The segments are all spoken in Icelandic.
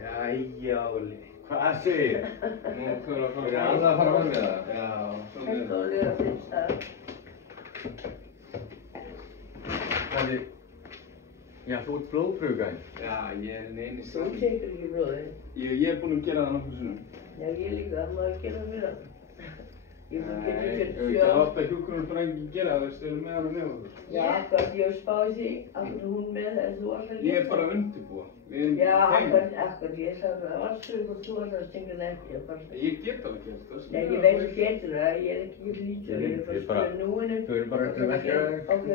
Jæja, Óli. Hvað segir? Nú þurfum við alveg að fara með það. Já, svona Þetta Óli að finnst það. Þannig, já, þú ert blóðprufugæn. Já, ég er neini Þú sann. tekur ekki blóðið. Ég er búinn að gera það nokkuð sinnum. Já, ég líka, það má ekki gera mér það. Ég er búinn að gera Nei, fyrir ég 7 ár. láta hjúkrunarfræðinginn gera það, veistu, með hana með okkur. Já, akkurat, ég hef spáð því, akkur hún með það en þú varst að Ég er bara að undirbúa. Við erum Já, heima. akkurat, ég sagði það, varst þú og þú varst að stinga nefnt, ég bara... Ég get alveg gert það. Nei, ég veit ekki getur það, ég er ekki lítur, ég er bara að spila núinu. Þú erum bara eftir að verka það. Ok,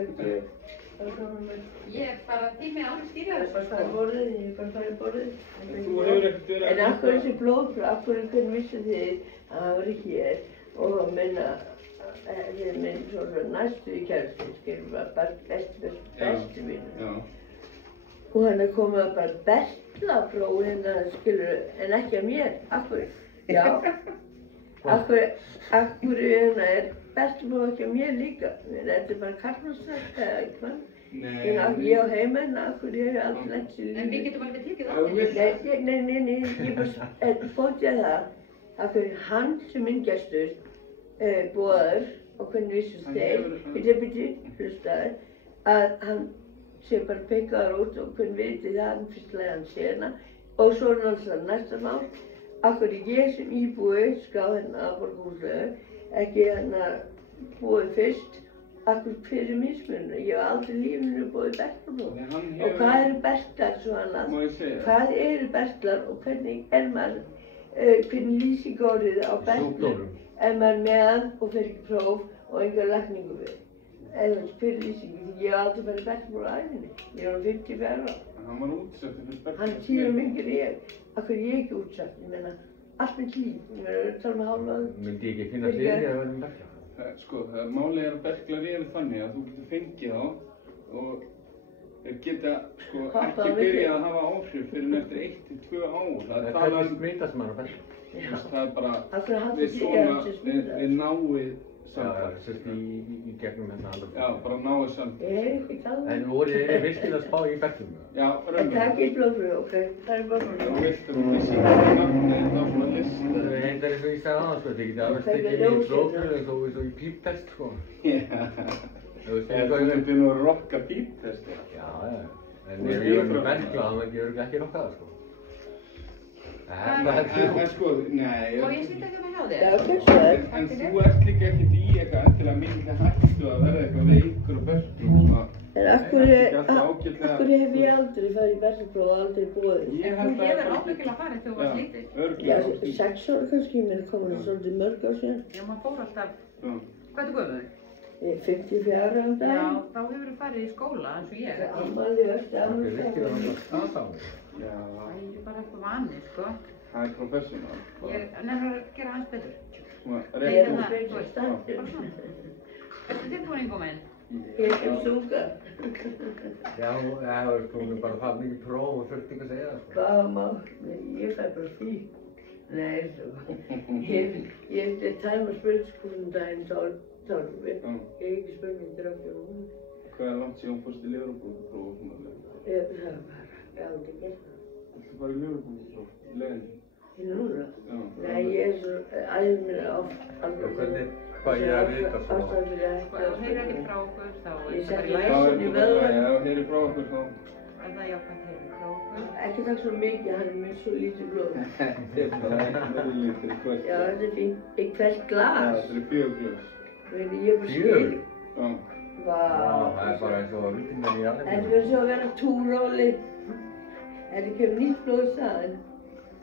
það komum við. Ég er bara tími alveg Ég stýrið er bara að fara í borðið, ég er bara að fara í borðið. Þú hefur ekkert verið En akkur þessi blóðpröf, akkur hvernig vissu þið að það var ekki hér og að minna, þið minn svona næstu í kærasti, skilur bara bestu mínu. Já. Og hann er komið að bara berglapróf hérna, skilur, en ekki að mér, akkur, já. Akkur hérna er berglapróf ekki að mér líka, þetta er bara karlmannsrætt eða eitthvað. Nei. Ég á heiminn, akkur ég hef aldrei lent sér lífið. En við getum alveg tekið Já, það. við- Nei, ég bara fótti að það að fyrir hann sem minn gestur boðaður og hvernig vissu þeir, byrju, hlustaður, að hann sé bara pekaður út og hvernig viti það hann fyrstlega hann sé hérna og svo náttúrulega næsta mál, akkur ég sem íbúi ská hérna að Borgarhúslegu, ekki hérna búið fyrst, akkur fyrir mismunum, ég hef aldrei lífinu búið berglapróf. Nei, hann Og hefur- hvað eru berklar svo annað? Má ég segja? Hvað eru berklar og hvernig er maður, hvernig lýsing orðið á berklum? Sjúkdómum. Er maður meðan og fer ekki próf og enga lækningu við? Eða fyrir lýsingu, ég hef aldrei farið berklapróf á æfinni. Ég er á 54 ára. Hann var útsettur fyrir berklar. Hann er 10 mingir ég. Af hverju er ég ekki útsett? Ég meina, allt mitt líf. Ég meina, við tala með hálfaðu. Myndi ég ekki finna fyrir því að vera með berka? Sko, málið er að berklar eru þannig að þú getur fengið þá og þeir geta sko Hoppað á ekki milli. byrjað að hafa áhrif fyrir eftir 1 til 2 ár. Það er talað Hvernig smitast maður á berka? það er bara Af hverju haldið við þið svona, að þessi smitast? við náið Já, samband. sérst í gegnum hérna alveg. Já, bara náið samband. Ég hef ekki talað. En voru þið virkilega að spá í berklum? Já, En takk í blóðpröfu, ok? Það er bara Þú svona. veist að þú sýnir nafnið þá svona lista. Það er eins og ég sagði aðeins, sko, þið getið alveg Fengið stekið í ljósið, blóðpröfu eins og í píptest, sko. Já. Þú veist, Þú myndir nú að rokka píptest. Já, en Þú ef veist, ég var ég með frá- berkla, þá myndi ég örugglega ekki rokka það, sko. En sko, nei. Og ég sýtti ekki með hjá Já, þér. ok, svo er. En þú ert líka ekkert í eitthvað endilega mikið hættu að verða eitthvað við ykkur og berklum svona. En akkur hef ég aldrei farið í berglapróf og aldrei boðið? Ég Þú held að hefur ábyggilega farið þegar þú varst lítið. Já, Örglega. 6 ára kannski, ég meina komin svolítið mörg á síðan. Já, maður fór alltaf. Já. Hvað er gömul? Ég er 54 ára á Já, daginn. þá hefur þú farið í skóla eins og ég. Ammali öll, Það er virkilega ammali. að standa á mig. Já, Það er bara eitthvað vanið, sko. það er professional. Ég nefnir að gera aðeins betur. Svona, Ég er rétt að út. beina standið. Bara svona. Ertu tilbúin einhver minn? Ég er sem sunga. Já, það var sko bara það mikið próf og þurfti ekki að segja það, sko. Hvað má? Ég fæ bara frí. Nei, svo. Ég tæma spurningskúrnum daginn, þá ég hef ekki spurningur af því að hún. Hvað er langt síðan fórst í Liverpool-próf og svona leið? Það var bara, ég hef aldrei gert það. Þetta er bara í Liverpool-próf, leiðinni. Í núna? Já. Nei, ég er svo, æðið mér oft Og hvernig, hvað ég er að vita, sko. Ástæður fyrir að Sko, ef þú heyrir ekkert frá okkur, þá er Ég það bara í setti lagi. Já, læsin í vöðvann. já, heyri frá okkur þá. Er það jákvæmt heyrir frá okkur? Ekki takk svo mikið, hann er með svo lítið blóð. Þetta er bara verið lítið í hvert. Já, þetta er fínt. Í hvert Já, glas. þetta er 4 glös. Veitir, ég bara Fjögur? skil. Já. Já, það er Vá. bara eins og rútinir í alveg. Þetta verður svo að vera túróli. Þetta kemur nýtt blóð í staðinn.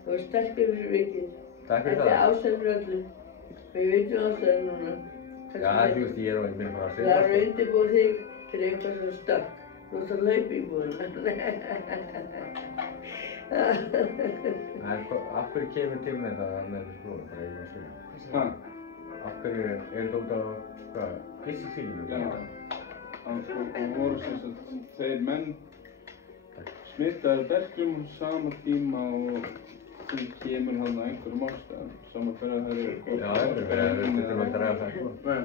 Þú er sterkur fyrir vikið. Takk fyrir Þetta er það. ástæður fyrir öllu. Við veitum ástæður núna. Já, þú veist, ég er á einhvern bara að Það segja er að það, sko. undirbúa þig fyrir eitthvað svona stökk. Þú ert að hlaupa í búðina. En af hverju kemur til með þetta með þessu prófi, bara ég var að segja? Hæ? Af hverju er þetta út af, hvað, pissisílinu? Já. Og voru sem sagt þeir menn smitaði berklum á sama tíma og þú kemur hann að einhverjum ástæðum, saman hverja það eru. Já, þetta er verið að við þurfum að draga það, sko. Nei.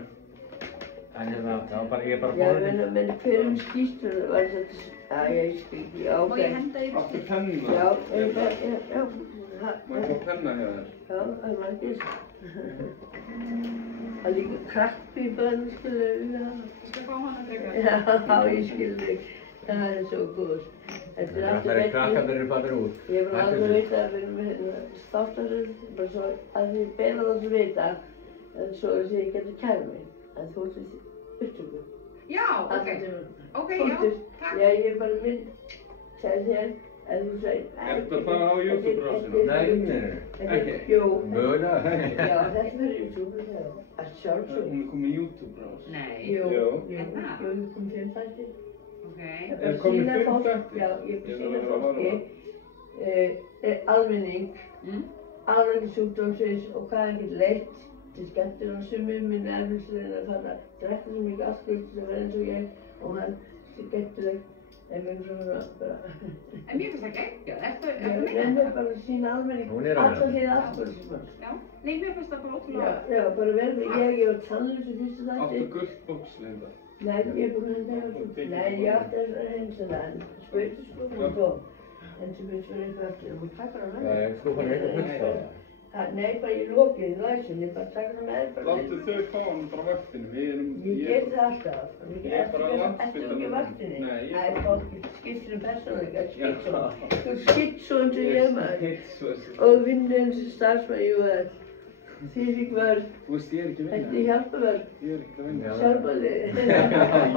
En hérna, ég er bara Já, búinn. menn hver skýstur var þetta, ég skil ekki, já, Má ég henda í Áttu penna? Já, Má ég fá penna hjá þér? Já, það er margir. Það er líka krakkpípan, skilu, já. Ég skal fá hana frekar. Já, ég skilði. Það er svo góð. Þetta er alltaf Það er krakkarnir eru farin út. Ég var aldrei að veita að við erum hérna státtarinn, bara svo að þið beina það að veita, en svo að þið getur kæra mig. En þú ert upptöku. Já, ok. Ok, já, takk. Já, ég bara minn, segði þér, en þú segir, Ertu að fara á YouTube-rásina? Nei, Ekki? Jú. mögulega. Já, þetta verður YouTube, það er sjálfsög. Hún er komið í YouTube-rás. Nei. Jú, Jú. ég kom 5 þættir. Ok. Er komið 5 þættir? Já, ég Ég sýna þarf að horfa. fólki almenning, almenningssjúkdómsins og hvað hann getur leitt til skemmtun og sumir minn erfiðslegin að fara að drekka svo mikið alkohól til að vera eins og ég og hann skemmtilegt en mér svona bara En mér finnst það geggjað. Ertu ég að meina reynir það? bara að sína almenning Hún er að alltaf meina því alkoholismann. Já. Nei, mér finnst það bara Já, ótrúlega. já, bara verður ég var tannlaus í fyrsta Áttu þætti. gult bóks, Linda? Nei, ég er búin að henda það. Nei, ég átti að reynsa það en spautu sko hún kom. En sem við fyrir eitthvað eftir og hún takkar hann með. Nei, þú fann eitthvað hlusta á það. Nei, bara ég lokið í læsinni, bara takkar hann með. Láttu þau fá hann frá vaktinu, við erum... Ég ger það alltaf. Ég er bara á Ertu Landspítalanum. ekki vaktinni? Nei, ég er Nei, bara- fólk skiptir um persónuleika, Já. skitsón. Þú ert skitsón til ég maður. Hitsvössi. Og vinnur eins og starfsmann í UR. Þýðvík var, Þú veist, ég er ekki að þetta vinna. hjálpaverk, Ég er ekki að vinna. sjálfbæði.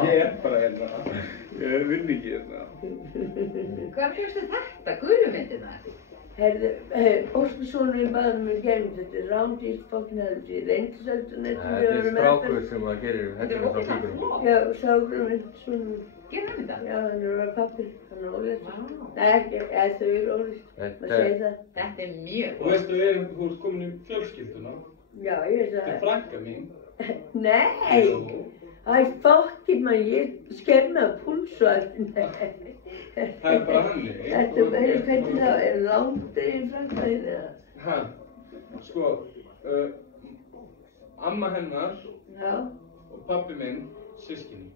Ég er bara hérna. Ég vinn ekki hérna. Hvað fyrstu þetta? Gulumyndirnar? Herðu, Óskarssonin baði mér geim, þetta er rándýrt fokknældi, ég reyndi svolítið nettum Þetta er strákur sem að gerir, þetta er svo fíkurum. Já, sákurum minn, svona, Gerðu hann þetta? já, hann er að pappi, hann er ólétt. Vá. Nei, ekki, þau eru ólétt, maður segir það. Þetta er mjög Þú veist að þú ert komin í fjölskylduna. Já, ég veit Þetta er það. frænka mín. Nei, æ, fokkið maður, ég sker mig að púls og allt. Það er bara hann. Þetta er meiri hvernig það er langdregin framkvæðin eða? Ha, sko, amma hennar Já, og pabbi minn, systkini.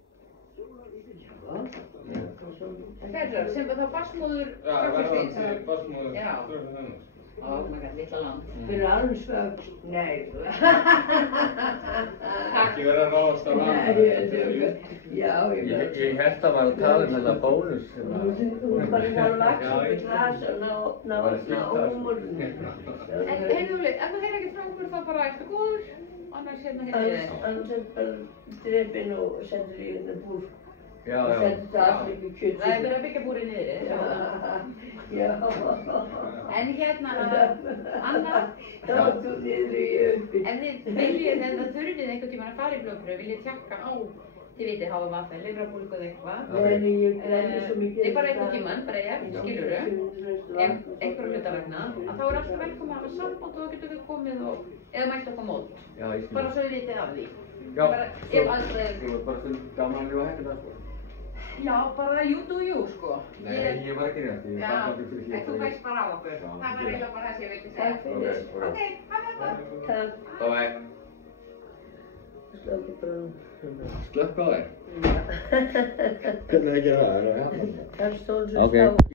Hvað er það? Sem þá barsmóður Já, verðandi barsmóður Já. frökkur hennar. Ó, maður gæti litla land. þeir eru alveg svögg. Nei, Ekki verið að ráðast á Nei, hann. já, ég bara. Ég held að var að tala um þetta bónus. Þú er bara að vaksa upp í glas og ná ómorðinu. En heyrðu Úli, ef þú heyrir ekki frá okkur þá bara ertu góður, annars hérna heyrðu þið. Hann sem bara drepinn og sendur í hérna búr. Já, Og já. sendur það allir ekki kjöt. Það er verið að byggja búrið niðri. Já. En hérna, Anna, Þá þú niður í uppi. ef þið viljið eða þurfið einhvern tímann að fara í blóðpröfu, viljið tjekka á, þið vitið, HVF, lifrarbólgu eða eitthvað. Nei, ég græði svo mikið. Þið bara einhvern tímann, bara ef, skilurðu, ef einhverju hluta vegna, að þá er alltaf velkomin að hafa samband og þá getur við komið og, eða mælt okkur mót. Já, ég skil. Bara svo þið vitið af því. Já, Bara, ef aldrei, Þú var bara stund gaman að lifa hægt það, sko. já, bara you do you, sko. Nei, ég var ekki rétt. Ég Já, var ekki fyrir en þú veist bara á okkur. Já, Það var eiginlega bara það sem ég vildi Takk segja. fyrir. Ok, hafa það gott. Takk. Bye. Slökk bara. Slökk á þér. Hvernig er það að gera það? Það er stóð sem Ok. slá.